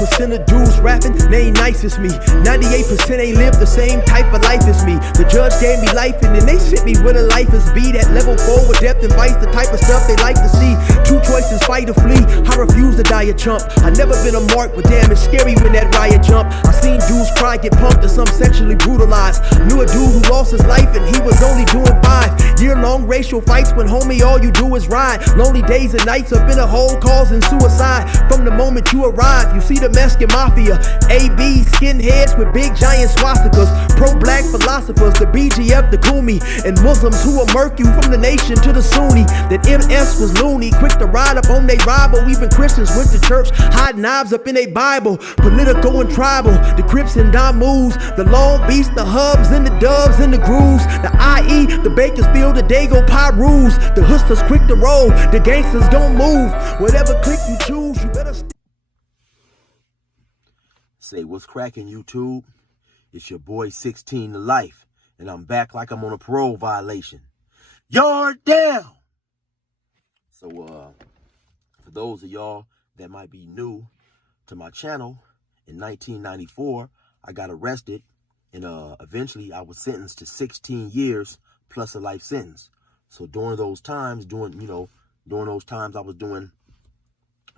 2% of dudes rapping, they ain't nice as me. 98% ain't live the same type of life as me. The judge gave me life and then they sent me where the life is be. That level 4 with depth and vice, the type of stuff they like to see. Two choices, fight or flee. I refuse to die a chump. I never been a mark, but damn, it's scary when that riot jump. I seen dudes cry, get pumped, and some sexually brutalized. Knew a dude who lost his life and he was only doing 5 year-long racial fights when homie all you do is ride. Lonely days and nights up in a hole causing suicide. From the moment you arrive, you see the Mexican mafia, AB skinheads with big giant swastikas, pro-black philosophers, the BGF, the Kumi, and Muslims who will murk you from the nation to the Sunni. That MS was loony, quick to ride up on they rival. Even Christians went to church, hide knives up in a Bible. Political and tribal, the Crips and Damus, the Long Beach, the Hubs and the Dubs and the Grooves, the IE, the Bakersfield, the Dago Pyrus, the Hustlers quick to roll, the gangsters don't move. Whatever click you choose, you better Say, what's cracking, YouTube? It's your boy 16 to life, and I'm back like I'm on a parole violation. You're down! So, for those of y'all that might be new to my channel, in 1994, I got arrested, and eventually I was sentenced to 16 years plus a life sentence. So during those times, during those times I was doing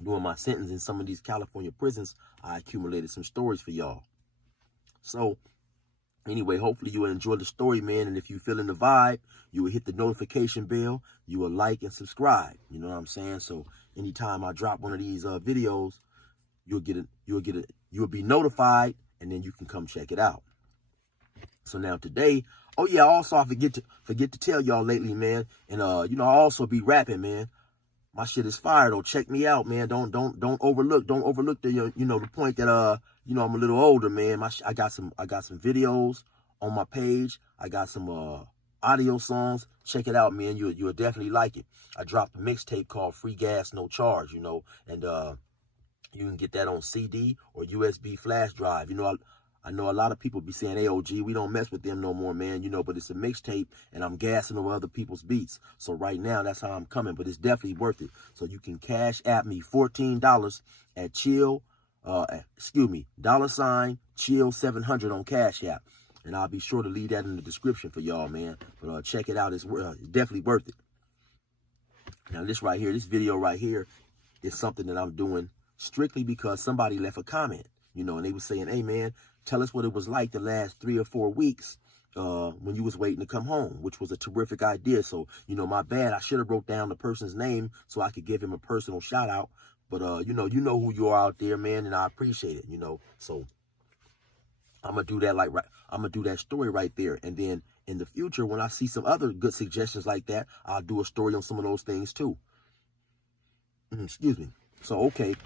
my sentence in some of these California prisons, I accumulated some stories for y'all. So anyway, hopefully you will enjoy the story, man. And if you feeling the vibe, you will hit the notification bell, you will like and subscribe. You know what I'm saying? So anytime I drop one of these videos, you'll be notified, and then you can come check it out. So now today, oh yeah, also I forget to tell y'all lately, man. And I also be rapping, man. My shit is fire though. Check me out, man. Don't overlook the the point that I'm a little older, man. I got some videos on my page. I got some audio songs. Check it out, man. You'll definitely like it. I dropped a mixtape called Free Gas No Charge, and you can get that on CD or USB flash drive. I know a lot of people be saying, hey, OG, we don't mess with them no more, man, but it's a mixtape and I'm gassing over other people's beats. So right now, that's how I'm coming, but it's definitely worth it. So you can cash at me $14 at $chill700 on Cash App. And I'll be sure to leave that in the description for y'all, man. But check it out. It's definitely worth it. Now, this video right here is something that I'm doing strictly because somebody left a comment, and they were saying, hey, man, tell us what it was like the last 3 or 4 weeks when you was waiting to come home, which was a terrific idea. So, my bad. I should have wrote down the person's name so I could give him a personal shout out. But, you know who you are out there, man, and I appreciate it, So I'm going to do that I'm going to do that story right there. And then in the future, when I see some other good suggestions like that, I'll do a story on some of those things too. Excuse me. So, okay,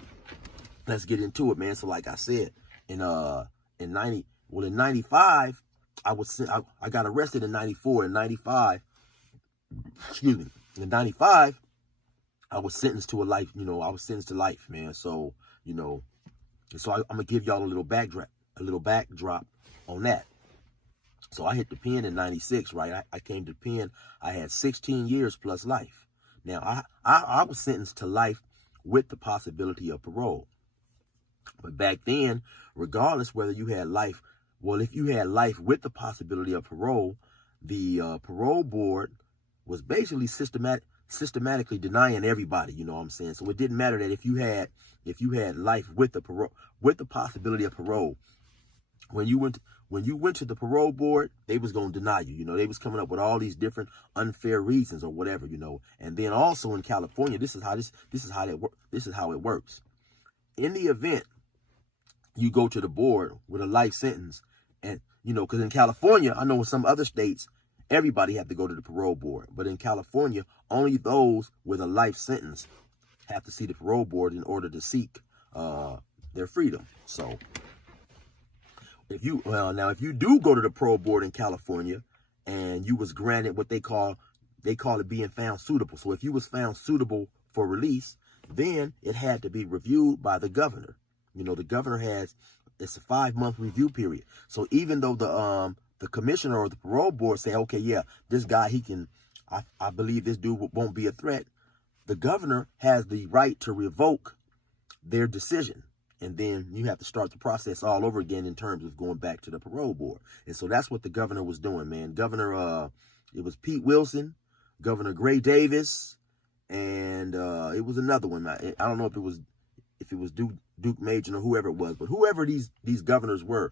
let's get into it, man. So like I said, in 95, I got arrested in 94. In 95, excuse me, in 95, I was sentenced to a life, I was sentenced to life, man. So, so I'm gonna give y'all a little backdrop on that. So I hit the pen in 96, right? I came to the pen, I had 16 years plus life. Now, I was sentenced to life with the possibility of parole. But back then, regardless whether you had life, well, if you had life with the possibility of parole, the parole board was basically systematically denying everybody, you know what I'm saying? So it didn't matter that if you had life with the possibility of parole, when you went to the parole board, they was going to deny you. They was coming up with all these different unfair reasons or whatever, And then also in California, this is how it works. In the event you go to the board with a life sentence, and because in California, I know in some other states, everybody have to go to the parole board, but in California, only those with a life sentence have to see the parole board in order to seek their freedom. So if you do go to the parole board in California and you was granted what they call it being found suitable. So if you was found suitable for release, then it had to be reviewed by the governor. The governor it's a 5-month review period. So even though the commissioner or the parole board say, okay, yeah, this guy, I believe this dude won't be a threat, the governor has the right to revoke their decision. And then you have to start the process all over again in terms of going back to the parole board. And so that's what the governor was doing, man. Governor, it was Pete Wilson, Governor Gray Davis, and it was another one. I don't know if it was Duke Majan or whoever it was, but whoever these governors were,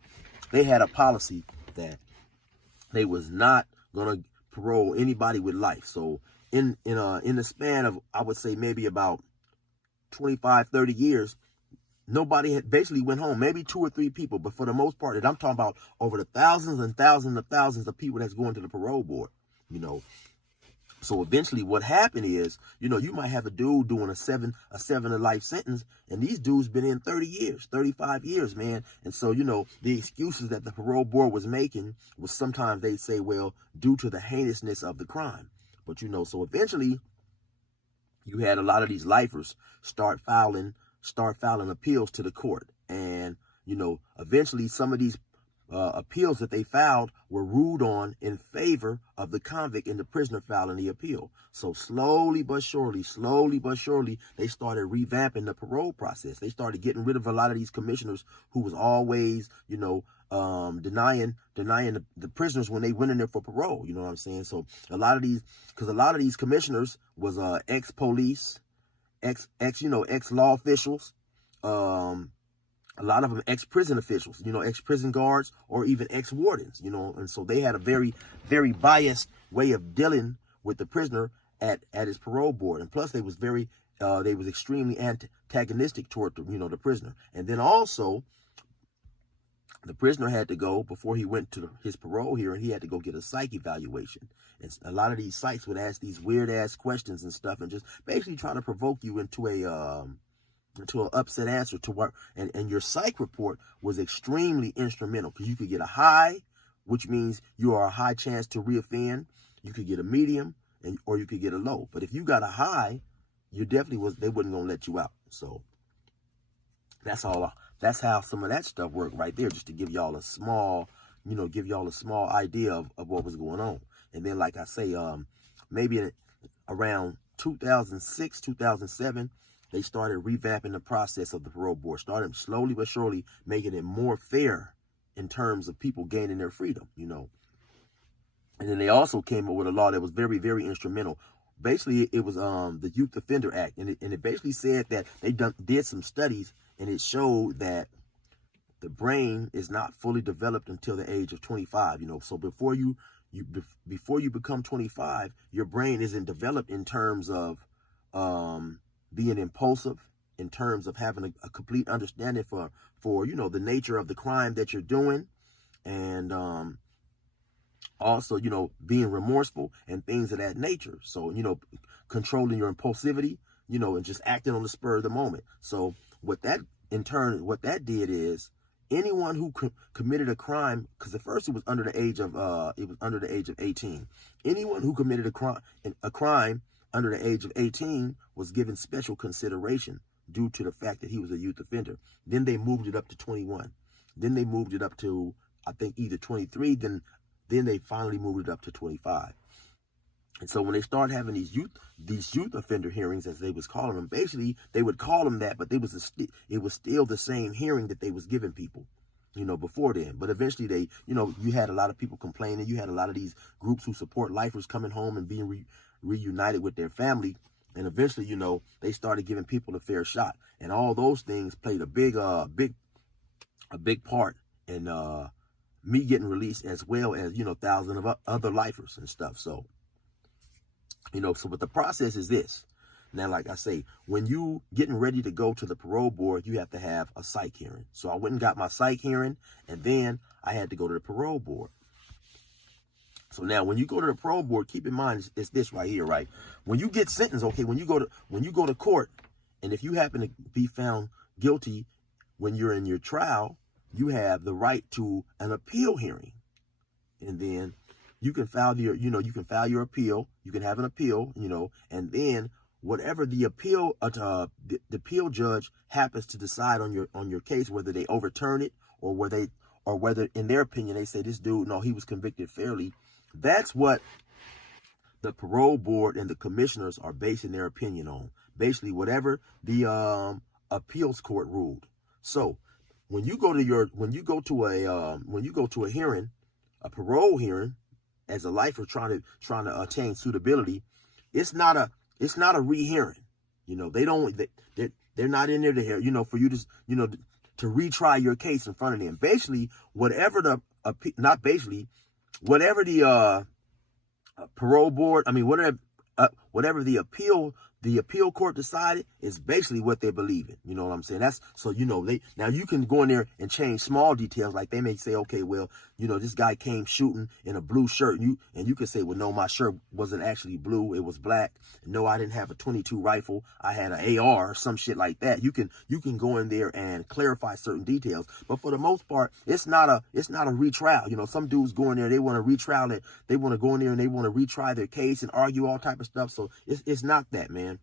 they had a policy that they was not gonna parole anybody with life. So in the span of, I would say, maybe about 25, 30 years, nobody had basically went home. Maybe 2 or 3 people, but for the most part, and I'm talking about over the thousands and thousands of people that's going to the parole board, you know. So eventually what happened is, you know, you might have a dude doing a 7 to life sentence, and these dudes been in 30 years, 35 years, man. And so, you know, the excuses that the parole board was making was sometimes they say, well, due to the heinousness of the crime. But, you know, so eventually you had a lot of these lifers start filing appeals to the court. And, you know, eventually some of these appeals that they filed were ruled on in favor of the convict and the prisoner filing the appeal. So slowly but surely, they started revamping the parole process. They started getting rid of a lot of these commissioners who was always, you know, denying the prisoners when they went in there for parole. You know what I'm saying? So a lot of these commissioners was ex-police, ex-law officials, a lot of them ex-prison officials, you know, ex-prison guards, or even ex-wardens, you know. And so they had a very, very biased way of dealing with the prisoner at his parole board. And plus they was extremely antagonistic toward the prisoner. And then also the prisoner had to go, before he went to his parole hearing, he had to go get a psych evaluation. And a lot of these psychs would ask these weird ass questions and stuff, and just basically try to provoke you into an upset answer to what, and your psych report was extremely instrumental, because you could get a high, which means you are a high chance to reoffend. You could get a medium, or you could get a low. But if you got a high, they wasn't gonna let you out. So that's how some of that stuff worked right there, just to give y'all a small idea of what was going on. And then, like I say, maybe around 2006, 2007, they started revamping the process of the parole board, started slowly but surely making it more fair in terms of people gaining their freedom, you know. And then they also came up with a law that was very, very instrumental. Basically, it was the Youth Offender Act, and it basically said that they did some studies, and it showed that the brain is not fully developed until the age of 25. You know, so before you become 25, your brain isn't developed in terms of being impulsive, in terms of having a complete understanding for the nature of the crime that you're doing, and also, being remorseful and things of that nature. So, controlling your impulsivity, and just acting on the spur of the moment. So what that did is, anyone who committed a crime, because at first it was under the age of 18. Anyone who committed a crime under the age of 18 was given special consideration due to the fact that he was a youth offender. Then they moved it up to 21. Then they moved it up to, I think, either 23. Then they finally moved it up to 25. And so when they started having these youth offender hearings, as they was calling them, basically they would call them that, but it was still the same hearing that they was giving people, before then. But eventually they, you had a lot of people complaining. You had a lot of these groups who support lifers coming home and being reunited with their family. And eventually, they started giving people a fair shot. And all those things played a big part in me getting released, as well as, thousands of other lifers and stuff. So, but the process is this. Now, like I say, when you getting ready to go to the parole board, you have to have a psych hearing. So I went and got my psych hearing, and then I had to go to the parole board. So now, when you go to the parole board, keep in mind it's this right here, right? When you get sentenced, okay, when you go to court, and if you happen to be found guilty when you're in your trial, you have the right to an appeal hearing, and then you can file your appeal. You can have an appeal, and then whatever the appeal judge happens to decide on your case, whether they overturn it or whether in their opinion they say this dude, no, he was convicted fairly. That's what the parole board and the commissioners are basing their opinion on. Basically, whatever the appeals court ruled. So when you go to a hearing, a parole hearing, as a lifer trying to attain suitability, it's not a rehearing. You know, they're not in there to hear, you know, for you to, you know, to retry your case in front of them. Basically, whatever the parole board, I mean, whatever the appeal court decided is basically what they believe in. You know what I'm saying? That's so, you know, now you can go in there and change small details. Like they may say, okay, well, you know, this guy came shooting in a blue shirt, and you can say, well, no, my shirt wasn't actually blue, it was black. No, I didn't have a 22 rifle, I had an AR or some shit like that. You can go in there and clarify certain details. But for the most part, it's not a retrial. You know, some dudes go in there, they want to retrial it, they want to go in there and they want to retry their case and argue all type of stuff. So it's not that, man.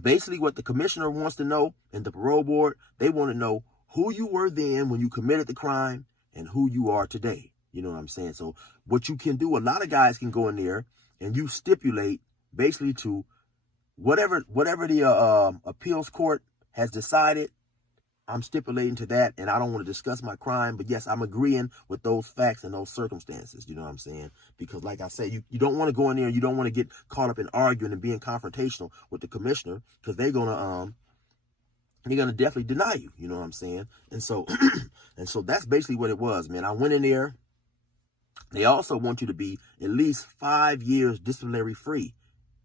Basically, what the commissioner wants to know and the parole board, they want to know who you were then when you committed the crime and who you are today. You know what I'm saying? So what you can do, a lot of guys can go in there and you stipulate basically to whatever the appeals court has decided. I'm stipulating to that, and I don't want to discuss my crime, but yes, I'm agreeing with those facts and those circumstances. You know what I'm saying? Because like I said, you don't want to go in there and you don't want to get caught up in arguing and being confrontational with the commissioner, because they're gonna definitely deny you. You know what I'm saying? And so and so that's basically what it was, man. I went in there. They also want you to be at least 5 years disciplinary free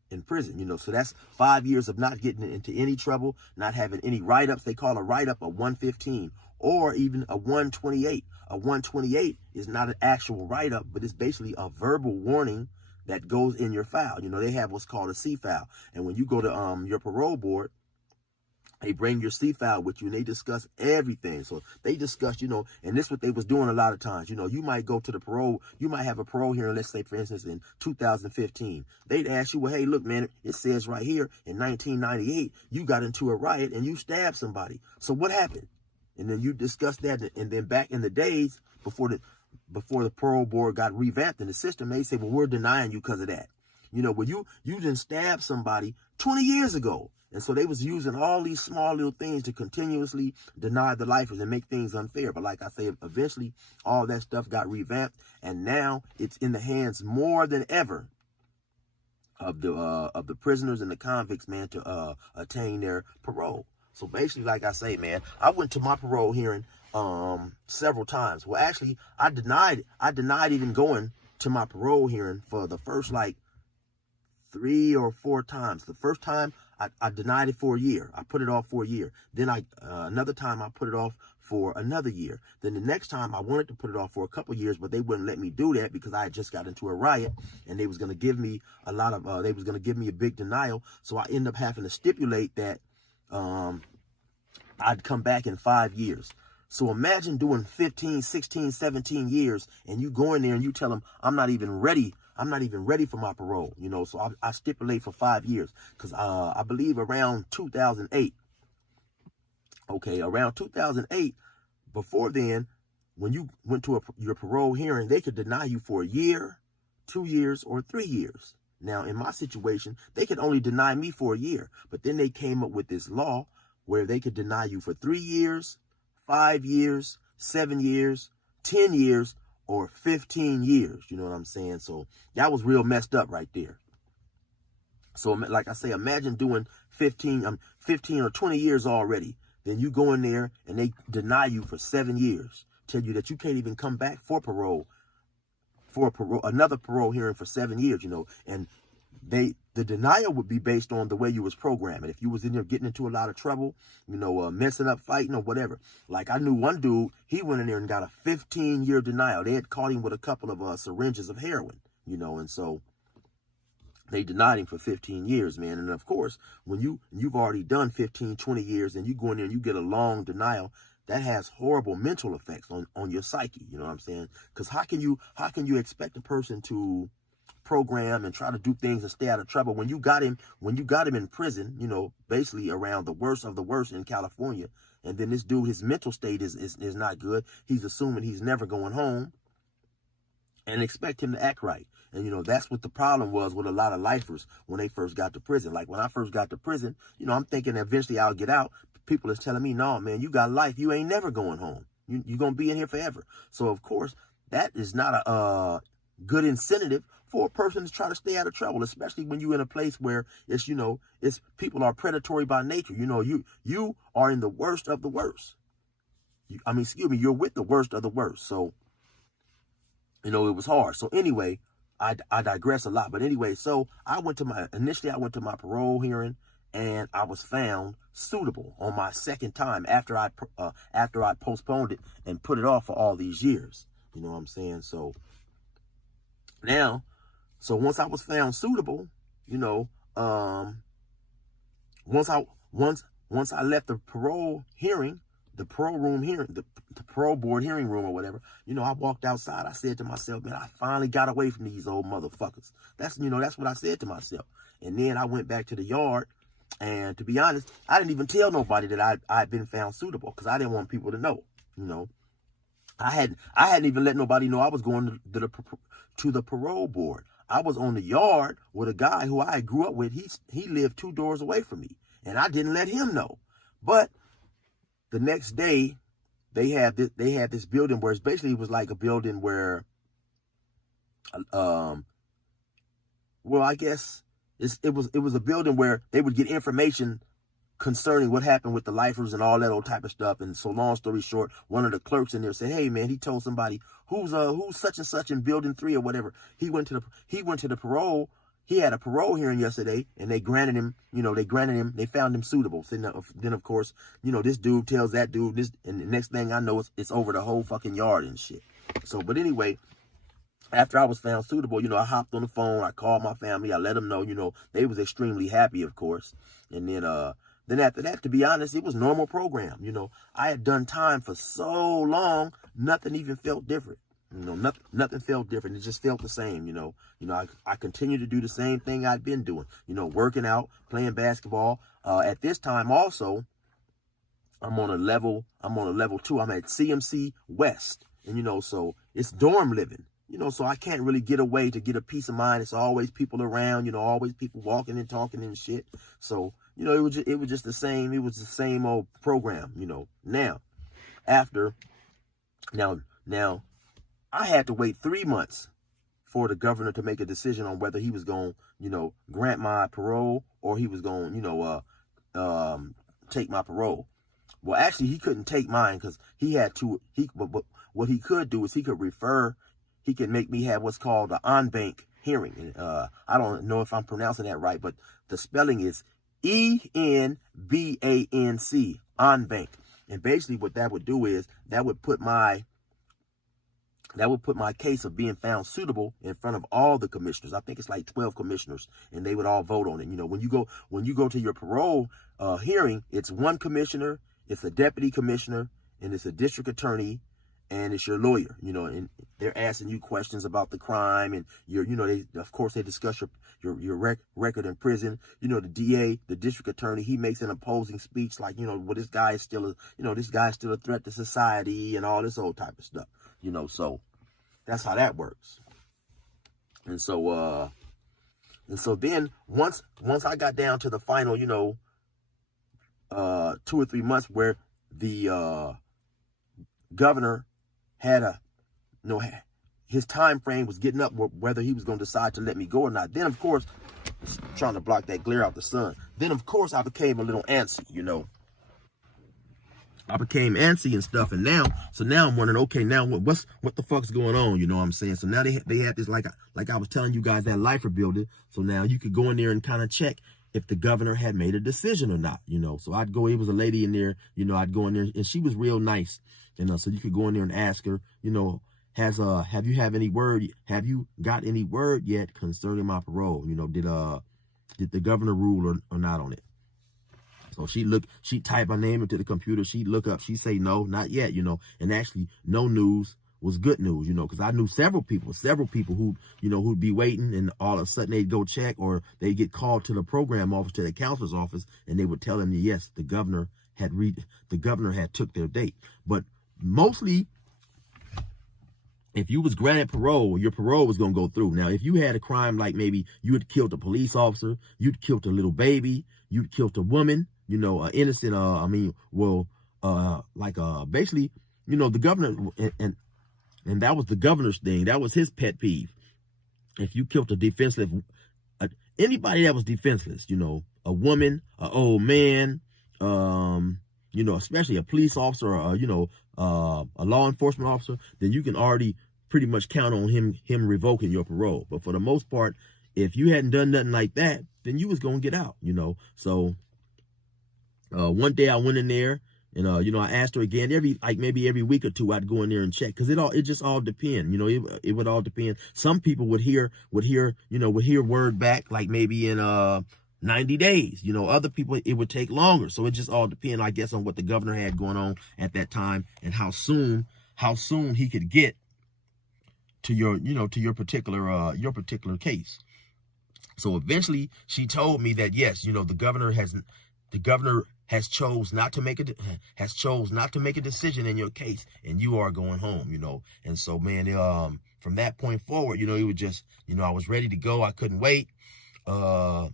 in prison, you know, so that's 5 years of not getting into any trouble, not having any write-ups. They call a write-up a 115 or even a 128. A 128 is not an actual write-up, but it's basically a verbal warning that goes in your file. You know, they have what's called a C file, and when you go to your parole board, they bring your C file with you and they discuss everything. So they discuss, you know, and this is what they was doing a lot of times. You know, you might go to the parole, you might have a parole hearing, let's say, for instance, in 2015. They'd ask you, well, hey, look, man, it says right here in 1998, you got into a riot and you stabbed somebody. So what happened? And then you discuss that. And then back in the days before the parole board got revamped in the system, they say, well, we're denying you because of that. You know, well, you didn't stab somebody 20 years ago. And so they was using all these small little things to continuously deny the lifers and make things unfair. But like I say, eventually all that stuff got revamped, and now it's in the hands more than ever of the prisoners and the convicts, man, to attain their parole. So basically, like I say, man, I went to my parole hearing several times. Well, actually, I denied even going to my parole hearing for the first like 3 or 4 times. The first time I denied it for a year. I put it off for a year. Then another time I put it off for another year. Then the next time I wanted to put it off for a couple of years, but they wouldn't let me do that because I had just got into a riot and they was going to give me a big denial. So I ended up having to stipulate that I'd come back in 5 years. So imagine doing 15, 16, 17 years and you go in there and you tell them, I'm not even ready for my parole, you know. So I stipulate for 5 years because I believe around 2008. Okay, around 2008, before then, when you went to your parole hearing, they could deny you for a year, 2 years, or 3 years. Now, in my situation, they could only deny me for a year, but then they came up with this law where they could deny you for 3 years, 5 years, 7 years, 10 years, or 15 years. You know what I'm saying? So that was real messed up right there. So like I say, imagine doing 15 or 20 years already. Then you go in there and they deny you for 7 years. Tell you that you can't even come back for another parole hearing for 7 years, you know. And the denial would be based on the way you was programmed. And if you was in there getting into a lot of trouble, you know, messing up, fighting or whatever. Like I knew one dude, he went in there and got a 15-year denial. They had caught him with a couple of syringes of heroin, you know, and so they denied him for 15 years, man. And of course, when you've already done 15, 20 years and you go in there and you get a long denial, that has horrible mental effects on your psyche. You know what I'm saying? Because how can you expect a person to program and try to do things and stay out of trouble when you got him in prison, you know, basically around the worst of the worst in California, and then this dude, his mental state is not good. He's assuming he's never going home and expect him to act right. And you know, that's what the problem was with a lot of lifers when they first got to prison. Like when I first got to prison, you know, I'm thinking eventually I'll get out. people is telling me, no, man, you got life. You ain't never going home. You're going to be in here forever. So, of course, that is not a good incentive for a person to try to stay out of trouble, especially when you're in a place where it's, it's people are predatory by nature. You are in the worst of the worst. You're with the worst of the worst. So, it was hard. So anyway, I digress a lot. But anyway, so initially I went to my parole hearing, and I was found suitable on my second time after I postponed it and put it off for all these years. You know what I'm saying? So now, once I was found suitable, once I left the parole hearing, the parole room hearing, the parole board hearing room or whatever, I walked outside. I said to myself, man, I finally got away from these old motherfuckers. That's what I said to myself. And then I went back to the yard. And to be honest, I didn't even tell nobody that I'd been found suitable, because I didn't want people to know. I hadn't even let nobody know I was going to the parole board. I was on the yard with a guy who I grew up with. He lived 2 doors away from me, and I didn't let him know. But the next day, they had this building where it was like a building where, I guess it was a building where they would get information concerning what happened with the lifers and all that old type of stuff. And so, long story short, one of the clerks in there said, "Hey man, he told somebody who's such and such in building 3 or whatever. He went to the parole. He had a parole hearing yesterday, and they granted him. They found him suitable." So then of course, this dude tells that dude this, and the next thing I know, it's over the whole fucking yard and shit. So, but anyway, after I was found suitable, I hopped on the phone. I called my family. I let them know. They was extremely happy, of course. And then after that, to be honest, it was normal program. I had done time for so long, nothing even felt different. Nothing felt different. It just felt the same. I continued to do the same thing I'd been doing. Working out, playing basketball. At this time, also, I'm on a level 2. I'm at CMC West, and so it's dorm living. So I can't really get away to get a peace of mind. It's always people around, always people walking and talking and shit. So, it was just the same. It was the same old program, Now, now I had to wait 3 months for the governor to make a decision on whether he was going, grant my parole, or he was going, take my parole. Well, actually, he couldn't take mine because he had to. But what he could do is he could make me have what's called an en-banc hearing. I don't know if I'm pronouncing that right, but the spelling is ENBANC, en-banc. And basically what that would do is that would put my case of being found suitable in front of all the commissioners. I think it's like 12 commissioners, and they would all vote on it. When you go to your parole hearing, it's one commissioner, it's a deputy commissioner, and it's a district attorney, and it's your lawyer, and they're asking you questions about the crime, and they discuss your record in prison. The DA, the district attorney, he makes an opposing speech like, this guy is still a threat to society and all this old type of stuff, so that's how that works. And so then once I got down to the final, 2 or 3 months where the governor had his time frame was getting up whether he was going to decide to let me go or not. Then, of course, trying to block that glare out the sun. Then, of course, I became a little antsy, I became antsy and stuff. And now I'm wondering, okay, now what the fuck's going on? You know what I'm saying? So now they had this, like I was telling you guys, that lifer building. So now you could go in there and kind of check if the governor had made a decision or not, So I'd go, it was a lady in there, I'd go in there, and she was real nice. So you could go in there and ask her, have you got any word yet concerning my parole? Did the governor rule or not on it? So she type my name into the computer. She'd look up, she'd say, no, not yet, and actually no news was good news, because I knew several people who'd be waiting, and all of a sudden they'd go check, or they'd get called to the program office, to the counselor's office, and they would tell them, yes, the governor had took their date. But mostly, if you was granted parole, your parole was going to go through. Now, if you had a crime, like maybe you had killed a police officer, you'd killed a little baby, you'd killed a woman, you know, innocent, basically, you know, the governor, and that was the governor's thing. That was his pet peeve. If you killed a defenseless, anybody that was defenseless, you know, a woman, an old man, you know, especially a police officer, or, you know, a law enforcement officer, then you can already pretty much count on him revoking your parole. But for the most part, if you hadn't done nothing like that, then you was gonna get out, you know. So one day I went in there, and you know, I asked her again. Maybe every week or two, I'd go in there and check, because it just all depend. You know, it would all depend. Some people would hear word back like maybe in 90 days. You know, other people it would take longer. So it just all depend, I guess, on what the governor had going on at that time, and how soon he could get to your particular case. So eventually she told me that, yes, you know, the governor has chose not to make a decision in your case, and you are going home, you know. And so, man, from that point forward, you know, it was just, you know, I was ready to go. I couldn't wait. And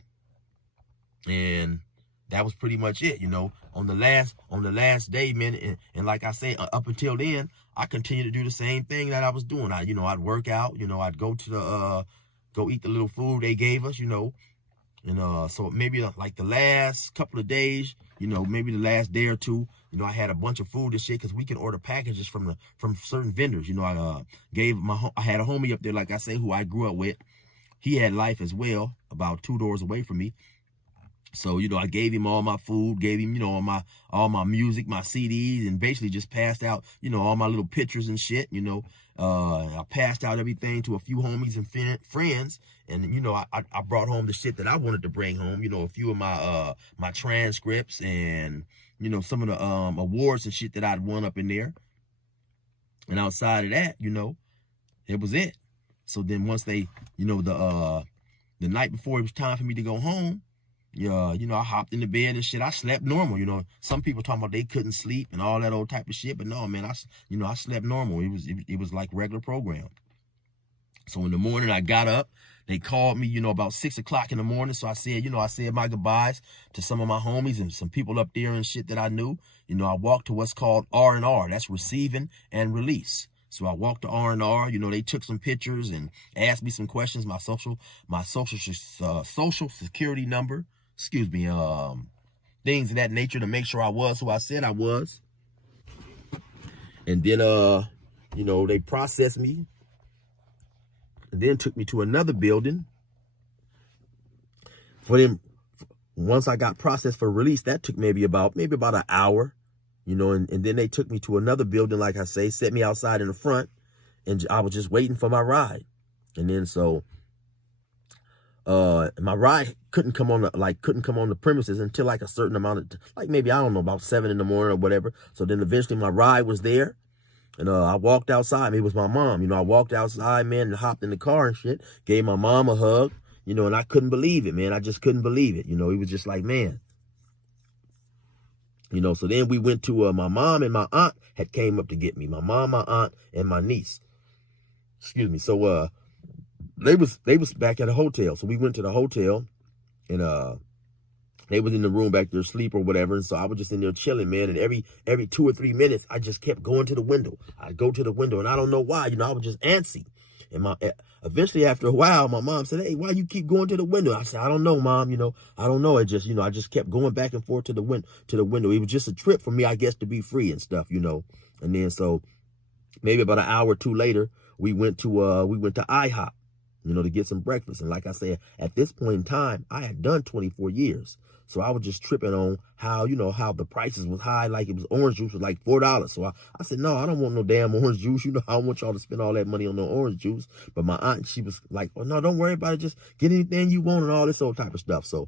that was pretty much it, you know. On the last day, man, and like I say, up until then, I continued to do the same thing that I was doing. I'd work out, you know, I'd go to go eat the little food they gave us, you know. And so maybe like the last couple of days, you know, maybe the last day or two, you know, I had a bunch of food and shit, because we can order packages from certain vendors. You know, I had a homie up there, like I say, who I grew up with. He had life as well, about 2 doors away from me. So, you know, I gave him all my food, gave him, you know, all my music, my CDs, and basically just passed out, you know, all my little pictures and shit, you know. I passed out everything to a few homies and friends, and, you know, I brought home the shit that I wanted to bring home, you know, a few of my transcripts, and, you know, some of the awards and shit that I'd won up in there. And outside of that, you know, it was it. So then once they, you know, the night before it was time for me to go home, yeah, you know, I hopped in the bed and shit. I slept normal, you know. Some people talking about they couldn't sleep and all that old type of shit, but no, man, I slept normal. It was like regular program. So in the morning, I got up. They called me, you know, about 6 o'clock in the morning. So I said my goodbyes to some of my homies and some people up there and shit that I knew. You know, I walked to what's called R&R. That's receiving and release. So I walked to R&R, you know, they took some pictures and asked me some questions, my social security number, things of that nature, to make sure I was who I said I was. And then, you know, they processed me and then took me to another building. For them, once I got processed for release, that took maybe about an hour, you know, and then they took me to another building, like I say, set me outside in the front, and I was just waiting for my ride. And then so my ride couldn't come on the premises until like a certain amount of, like maybe, I don't know, about 7 in the morning or whatever. So then eventually my ride was there, and I walked outside. It was my mom, you know. I walked outside, man, and hopped in the car and shit, gave my mom a hug, you know, and I couldn't believe it, man. I just couldn't believe it, you know. It was just like, man, you know. So then we went to my mom and my aunt had came up to get me. My mom, my aunt, and my niece. Excuse me. So they was back at a hotel. So we went to the hotel, and they was in the room back there asleep or whatever. And so I was just in there chilling, man. And every 2 or 3 minutes, I just kept going to the window. I'd go to the window, and I don't know why, you know, I was just antsy. And eventually, after a while, my mom said, "Hey, why you keep going to the window?" I said, "I don't know, Mom. You know, I don't know. It just, you know, I just kept going back and forth to the window. It was just a trip for me, I guess, to be free and stuff, you know." And then so maybe about an hour or two later, we went to IHOP, you know, to get some breakfast. And like I said, at this point in time, I had done 24 years. So I was just tripping on how, you know, how the prices was high. Like it was orange juice was like $4. So I said, no, I don't want no damn orange juice. You know, I don't want y'all to spend all that money on no orange juice. But my aunt, she was like, "Oh, no, don't worry about it. Just get anything you want," and all this old type of stuff. So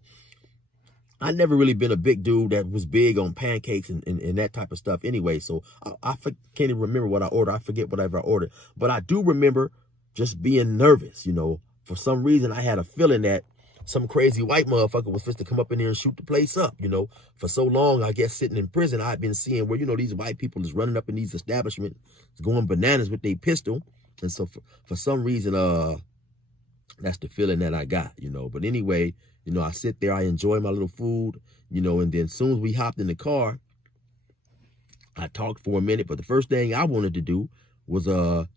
I never really been a big dude that was big on pancakes and that type of stuff anyway. So I can't even remember what I ordered. I forget whatever I ordered. But I do remember just being nervous, you know. For some reason, I had a feeling that some crazy white motherfucker was supposed to come up in there and shoot the place up, you know. For so long, I guess, sitting in prison, I'd been seeing where, you know, these white people is running up in these establishments, going bananas with their pistol. And so for some reason, That's the feeling that I got, But anyway, I sit there, I enjoy my little food, and then as soon as we hopped in the car, I talked for a minute, but the first thing I wanted to do was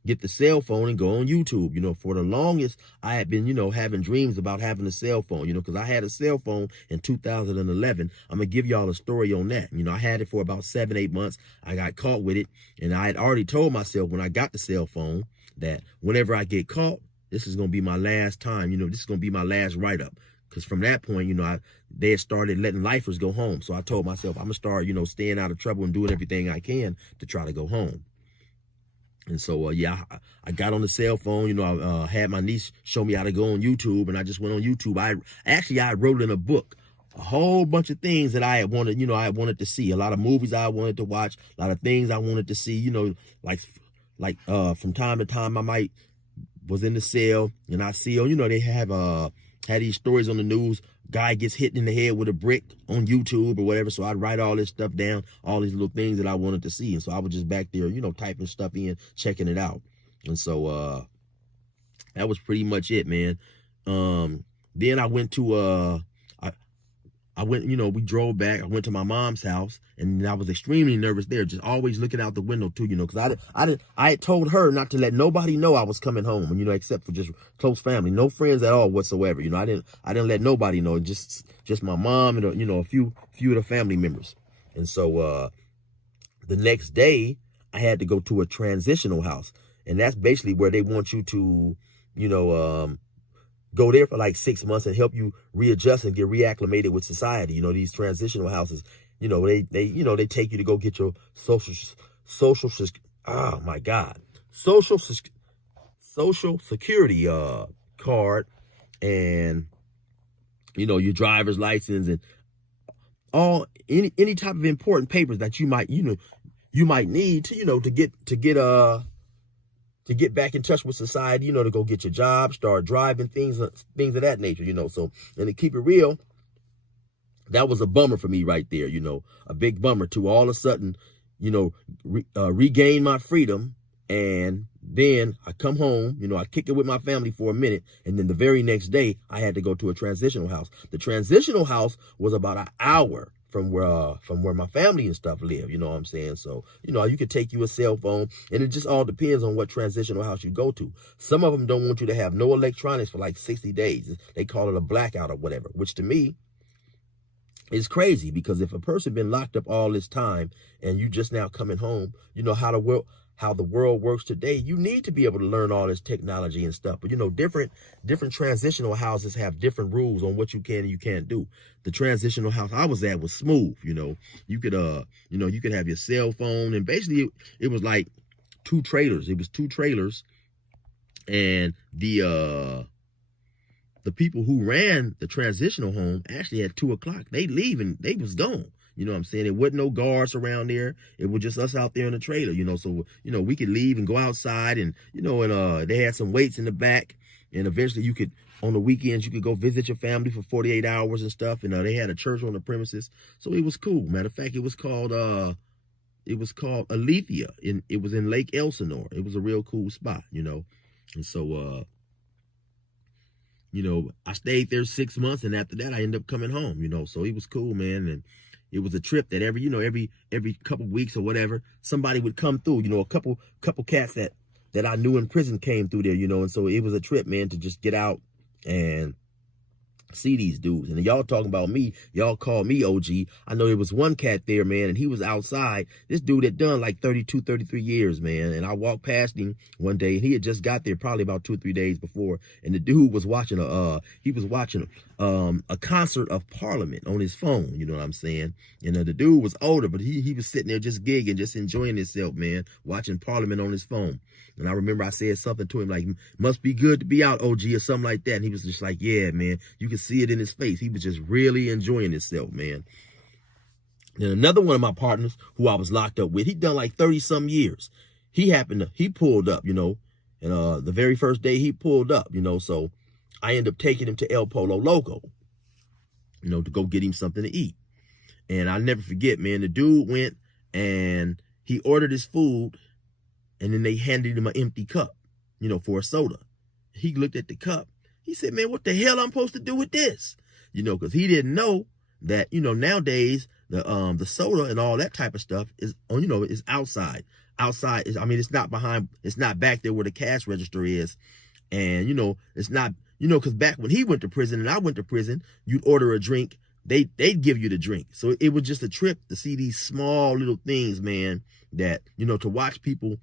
get the cell phone and go on YouTube. For the longest, I had been, having dreams about having a cell phone, because I had a cell phone in 2011. I'm going to give y'all a story on that. I had it for about 7-8 months. I got caught with it, and I had already told myself when I got the cell phone that whenever I get caught, this is going to be my last time. This is going to be my last write-up. Because from that point, they had started letting lifers go home. So I told myself, I'm going to start, staying out of trouble and doing everything I can to try to go home. And so, yeah, I got on the cell phone. I had my niece show me how to go on YouTube, and I just went on YouTube. I wrote in a book a whole bunch of things that I had wanted, I wanted to see. A lot of movies I wanted to watch, a lot of things I wanted to see, like from time to time I might was in the cell and I see, they have had these stories on the news. Guy gets hit in the head with a brick on YouTube or whatever. So I'd write all this stuff down, all these little things that I wanted to see. And so I was just back there, typing stuff in, checking it out. And so that was pretty much it, man. Then I went to I went, we drove back. I went to my mom's house, and I was extremely nervous there, just always looking out the window too, because I had told her not to let nobody know I was coming home, except for just close family, no friends at all whatsoever. I didn't let nobody know, just my mom and a few of the family members. And so the next day I had to go to a transitional house, and that's basically where they want you to, go there for like 6 months and help you readjust and get reacclimated with society. These transitional houses, they take you to go get your social security card, and your driver's license, and any type of important papers that you might need to get back in touch with society, to go get your job, start driving, things of that nature, So, and to keep it real, that was a bummer for me right there, a big bummer to all of a sudden, regain my freedom. And then I come home, I kick it with my family for a minute. And then the very next day I had to go to a transitional house. The transitional house was about an hour from where my family and stuff live, you know what I'm saying? So, you could take you a cell phone, and it just all depends on what transitional house you go to. Some of them don't want you to have no electronics for like 60 days. They call it a blackout or whatever, which to me is crazy, because if a person been locked up all this time and you just now coming home, how the world works today, you need to be able to learn all this technology and stuff. But, different transitional houses have different rules on what you can and you can't do. The transitional house I was at was smooth. You could have your cell phone, and basically it was like 2 trailers. It was 2 trailers, and the people who ran the transitional home actually at 2 o'clock, they leave and they was gone. You know what I'm saying? There wasn't no guards around there. It was just us out there in the trailer, So, we could leave and go outside, and, they had some weights in the back, and eventually you could, on the weekends, you could go visit your family for 48 hours and stuff. And they had a church on the premises. So it was cool. Matter of fact, it was called Alethea, and it was in Lake Elsinore. It was a real cool spot, And so, I stayed there 6 months, and after that I ended up coming home, So it was cool, man. And it was a trip that every couple weeks or whatever, somebody would come through, a couple cats that I knew in prison came through there, and so it was a trip, man, to just get out and see these dudes. And y'all talking about me, y'all call me OG. I know there was one cat there, man, and he was outside. This dude had done like 32, 33 years, man. And I walked past him one day, and he had just got there probably about 2 or 3 days before. And the dude was watching a concert of Parliament on his phone, you know what I'm saying? And the dude was older, but he was sitting there just gigging, just enjoying himself, man, watching Parliament on his phone. And I remember I said something to him like, "Must be good to be out, OG," or something like that. And he was just like, "Yeah, man." You could see it in his face. He was just really enjoying himself, man. Then another one of my partners who I was locked up with, he'd done like 30-some years. He pulled up, and the very first day he pulled up, so I ended up taking him to El Polo Loco, to go get him something to eat. And I'll never forget, man, the dude went and he ordered his food, and then they handed him an empty cup, for a soda. He looked at the cup. He said, man, what the hell I'm supposed to do with this? You know, because he didn't know that, you know, nowadays the soda and all that type of stuff is, you know, is outside. Outside is, I mean, it's not back there where the cash register is. And, you know, it's not, you know, because back when he went to prison and I went to prison, you'd order a drink, they'd give you the drink. So it was just a trip to see these small little things, man, that, you know, to watch people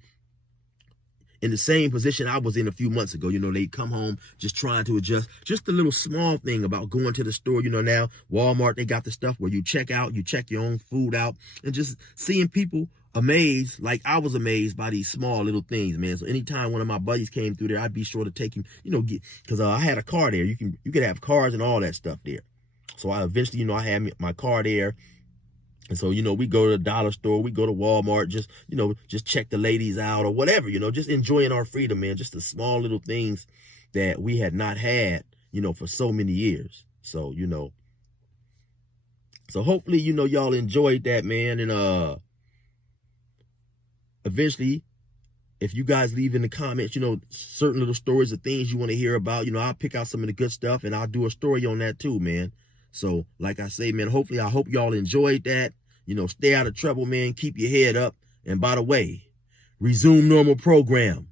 in the same position I was in a few months ago. You know, they come home just trying to adjust. Just a little small thing about going to the store. You know, now Walmart, they got the stuff where you check out, you check your own food out, and just seeing people amazed, like I was amazed by these small little things, man. So anytime one of my buddies came through there, I'd be sure to take him, you know, because I had a car there. You could have cars and all that stuff there. So I eventually, you know, I had my car there. And so, you know, we go to the dollar store, we go to Walmart, just, you know, just check the ladies out or whatever, you know, just enjoying our freedom, man. Just the small little things that we had not had, you know, for so many years. So, you know, so hopefully, you know, y'all enjoyed that, man. And eventually, if you guys leave in the comments, you know, certain little stories of things you want to hear about, you know, I'll pick out some of the good stuff and I'll do a story on that too, man. So, like I say, man, hopefully, I hope y'all enjoyed that. You know, stay out of trouble, man. Keep your head up. And by the way, resume normal program.